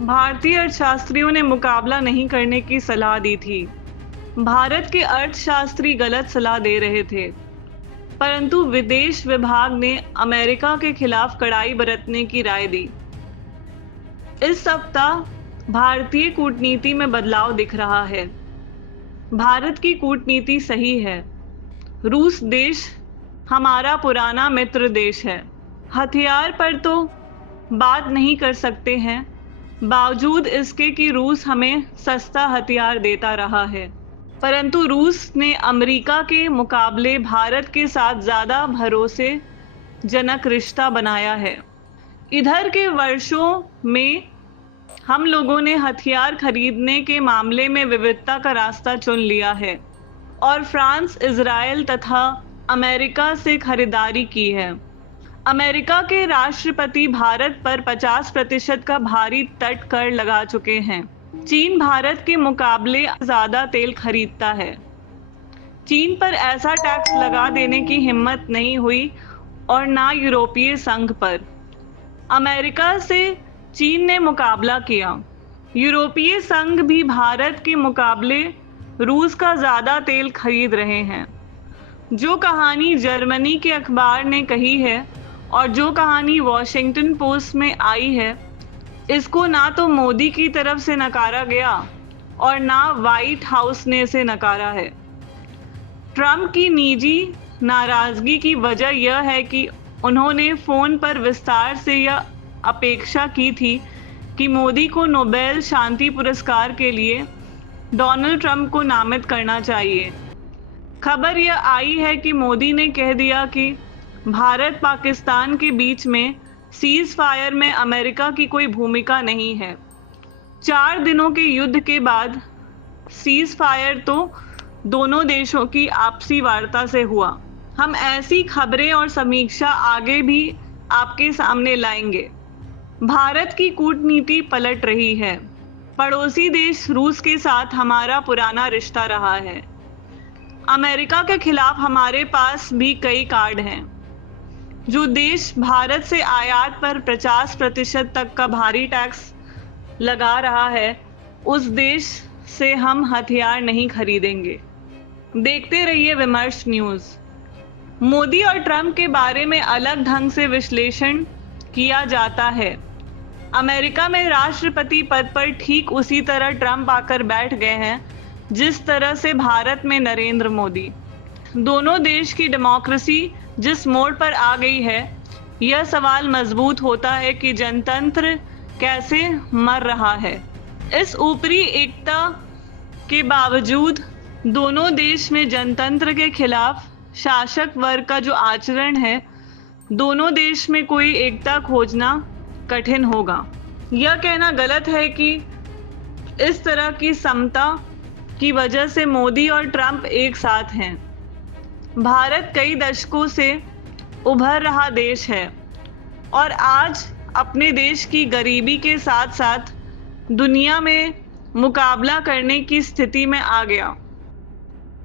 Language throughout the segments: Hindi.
भारतीय अर्थशास्त्रियों ने मुकाबला नहीं करने की सलाह दी थी। भारत के अर्थशास्त्री गलत सलाह दे रहे थे, परंतु विदेश विभाग ने अमेरिका के खिलाफ कड़ाई बरतने की राय दी। इस सप्ताह भारतीय कूटनीति में बदलाव दिख रहा है। भारत की कूटनीति सही है। रूस देश हमारा पुराना मित्र देश है। हथियार पर तो बात नहीं कर सकते हैं, बावजूद इसके कि रूस हमें सस्ता हथियार देता रहा है, परंतु रूस ने अमेरिका के मुकाबले भारत के साथ ज़्यादा भरोसेजनक रिश्ता बनाया है। इधर के वर्षों में हम लोगों ने हथियार खरीदने के मामले में विविधता का रास्ता चुन लिया है और फ्रांस, इजराइल तथा अमेरिका से खरीदारी की है। अमेरिका के राष्ट्रपति भारत पर 50% का भारी तट कर लगा चुके हैं। चीन भारत के मुकाबले ज़्यादा तेल खरीदता है। चीन पर ऐसा टैक्स लगा देने की हिम्मत नहीं हुई और ना यूरोपीय संघ पर। अमेरिका से चीन ने मुकाबला किया। यूरोपीय संघ भी भारत के मुकाबले रूस का ज़्यादा तेल खरीद रहे हैं। जो कहानी जर्मनी के अखबार ने कही है और जो कहानी वॉशिंगटन पोस्ट में आई है, इसको ना तो मोदी की तरफ से नकारा गया और ना व्हाइट हाउस ने इसे नकारा है। ट्रंप की निजी नाराज़गी की वजह यह है कि उन्होंने फ़ोन पर विस्तार से यह अपेक्षा की थी कि मोदी को नोबेल शांति पुरस्कार के लिए डोनाल्ड ट्रंप को नामित करना चाहिए। खबर यह आई है कि मोदी ने कह दिया कि भारत पाकिस्तान के बीच में सीज़ फायर में अमेरिका की कोई भूमिका नहीं है। 4 दिनों के युद्ध के बाद सीज़ फायर तो दोनों देशों की आपसी वार्ता से हुआ। हम ऐसी खबरें और समीक्षा आगे भी आपके सामने लाएंगे। भारत की कूटनीति पलट रही है। पड़ोसी देश रूस के साथ हमारा पुराना रिश्ता रहा है। अमेरिका के खिलाफ हमारे पास भी कई कार्ड हैं। जो देश भारत से आयात पर 50% तक का भारी टैक्स लगा रहा है, उस देश से हम हथियार नहीं खरीदेंगे। देखते रहिए विमर्श न्यूज़। मोदी और ट्रंप के बारे में अलग ढंग से विश्लेषण किया जाता है। अमेरिका में राष्ट्रपति पद पर ठीक उसी तरह ट्रंप आकर बैठ गए हैं जिस तरह से भारत में नरेंद्र मोदी। दोनों देश की डेमोक्रेसी जिस मोड़ पर आ गई है, यह सवाल मजबूत होता है कि जनतंत्र कैसे मर रहा है। इस ऊपरी एकता के बावजूद दोनों देश में जनतंत्र के खिलाफ शासक वर्ग का जो आचरण है, दोनों देश में कोई एकता खोजना कठिन होगा। यह कहना गलत है कि इस तरह की समता की वजह से मोदी और ट्रंप एक साथ हैं। भारत कई दशकों से उभर रहा देश है और आज अपने देश की गरीबी के साथ साथ दुनिया में मुकाबला करने की स्थिति में आ गया।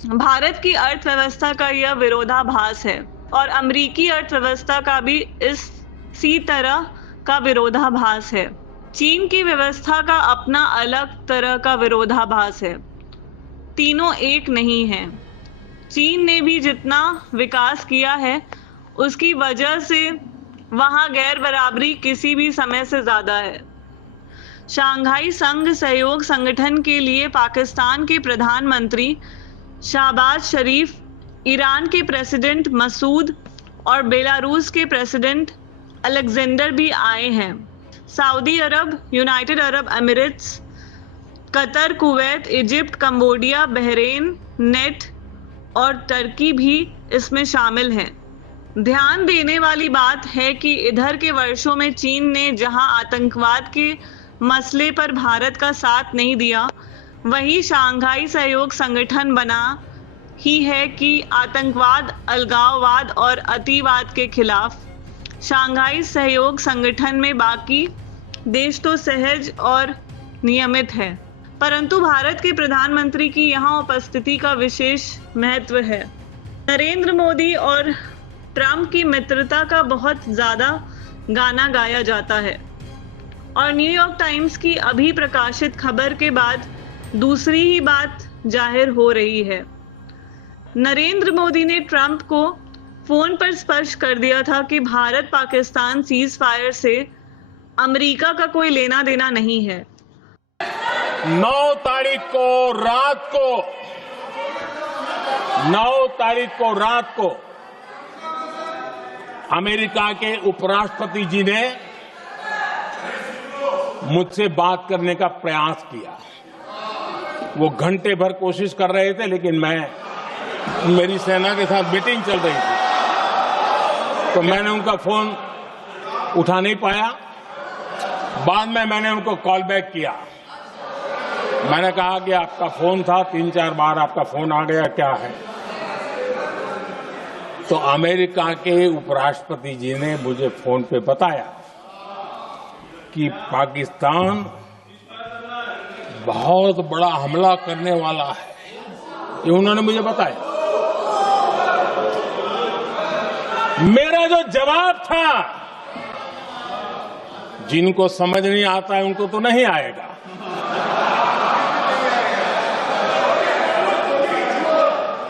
भारत की अर्थव्यवस्था का यह विरोधाभास है और अमेरिकी अर्थव्यवस्था का भी इसी तरह का विरोधाभास है। चीन की व्यवस्था का अपना अलग तरह का विरोधाभास है। तीनों एक नहीं हैं। चीन ने भी जितना विकास किया है, उसकी वजह से वहाँ गैर बराबरी किसी भी समय से ज़्यादा है। शंघाई संघ सहयोग संगठन के लिए पाकिस्तान के प्रधानमंत्री शहबाज शरीफ, ईरान के प्रेसिडेंट मसूद और बेलारूस के प्रेसिडेंट अलेक्जेंडर भी आए हैं। सऊदी अरब, यूनाइटेड अरब अमीरात, Qatar, Kuwait, Egypt, Cambodia, Bahrain, net और टर्की भी इसमें शामिल हैं। ध्यान देने वाली बात है कि इधर के वर्षों में चीन ने जहां आतंकवाद के मसले पर भारत का साथ नहीं दिया, वहीं शंघाई सहयोग संगठन बना ही है कि आतंकवाद, अलगाववाद और अतिवाद के खिलाफ शंघाई सहयोग संगठन में बाकी देश तो सहज और नियमित है, परंतु भारत के प्रधानमंत्री की यहाँ उपस्थिति का विशेष महत्व है। नरेंद्र मोदी और ट्रंप की मित्रता का बहुत ज़्यादा गाना गाया जाता है और न्यूयॉर्क टाइम्स की अभी प्रकाशित खबर के बाद दूसरी ही बात जाहिर हो रही है। नरेंद्र मोदी ने ट्रंप को फोन पर स्पष्ट कर दिया था कि भारत पाकिस्तान सीज फायर से अमेरिका का कोई लेना देना नहीं है। 9 तारीख को रात को अमेरिका के उपराष्ट्रपति जी ने मुझसे बात करने का प्रयास किया। वो घंटे भर कोशिश कर रहे थे, लेकिन मेरी सेना के साथ मीटिंग चल रही थी, तो मैंने उनका फोन उठा नहीं पाया। बाद में मैंने उनको कॉल बैक किया। मैंने कहा कि आपका फोन था, 3-4 बार आपका फोन आ गया, क्या है? तो अमेरिका के उपराष्ट्रपति जी ने मुझे फोन पे बताया कि पाकिस्तान बहुत बड़ा हमला करने वाला है, ये उन्होंने मुझे बताया। मेरा जो जवाब था, जिनको समझ नहीं आता है उनको तो नहीं आएगा,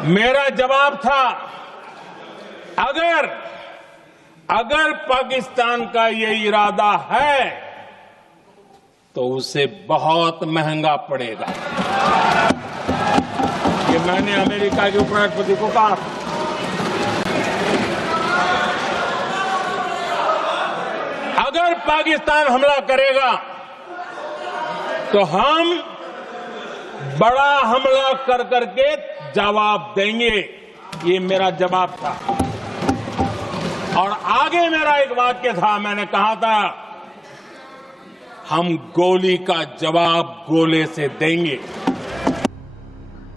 मेरा जवाब था अगर पाकिस्तान का ये इरादा है तो उसे बहुत महंगा पड़ेगा। ये मैंने अमेरिका के उपराष्ट्रपति को कहा। अगर पाकिस्तान हमला करेगा तो हम बड़ा हमला कर करके जवाब देंगे, ये मेरा जवाब था। और आगे मेरा एक वाक्य था, मैंने कहा था हम गोली का जवाब गोले से देंगे।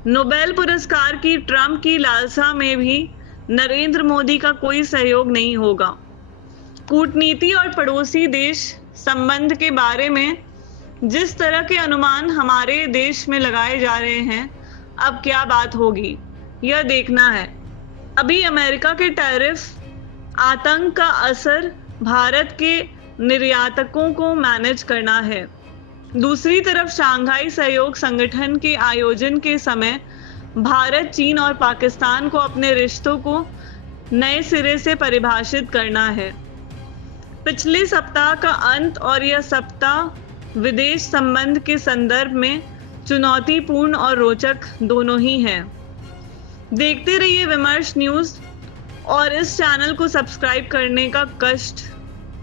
नोबेल पुरस्कार की ट्रंप की लालसा में भी नरेंद्र मोदी का कोई सहयोग नहीं होगा। कूटनीति और पड़ोसी देश संबंध के बारे में जिस तरह के अनुमान हमारे देश में लगाए जा रहे हैं, अब क्या बात होगी यह देखना है। अभी अमेरिका के टैरिफ आतंक का असर भारत के निर्यातकों को मैनेज करना है। दूसरी तरफ शंघाई सहयोग संगठन के आयोजन के समय भारत, चीन और पाकिस्तान को अपने रिश्तों को नए सिरे से परिभाषित करना है। पिछले सप्ताह का अंत और यह सप्ताह विदेश संबंध के संदर्भ में चुनौतीपूर्ण और रोचक दोनों ही हैं। देखते रहिए विमर्श न्यूज और इस चैनल को सब्सक्राइब करने का कष्ट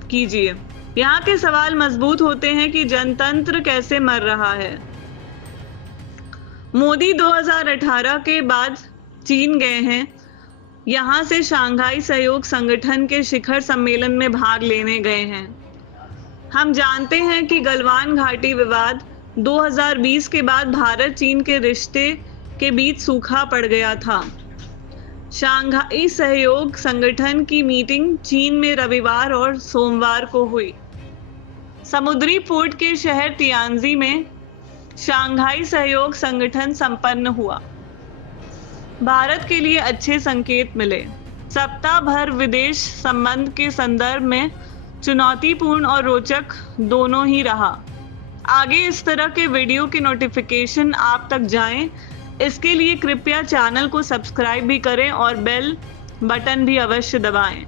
कीजिए। यहाँ के सवाल मजबूत होते हैं कि जनतंत्र कैसे मर रहा है। मोदी 2018 के बाद चीन गए हैं। यहाँ से शंघाई सहयोग संगठन के शिखर सम्मेलन में भाग लेने गए हैं। हम जानते हैं कि गलवान घाटी विवाद 2020 के बाद भारत चीन के रिश्ते के बीच सूखा पड़ गया था। शंघाई सहयोग संगठन की मीटिंग चीन में रविवार और सोमवार को हुई। समुद्री पोर्ट के शहर तियानजी में शंघाई सहयोग संगठन संपन्न हुआ। भारत के लिए अच्छे संकेत मिले। सप्ताह भर विदेश संबंध के संदर्भ में चुनौतीपूर्ण और रोचक दोनों ही रहा। आगे इस तरह के वीडियो की नोटिफिकेशन आप तक जाएं, इसके लिए कृपया चैनल को सब्सक्राइब भी करें और बेल बटन भी अवश्य दबाएं।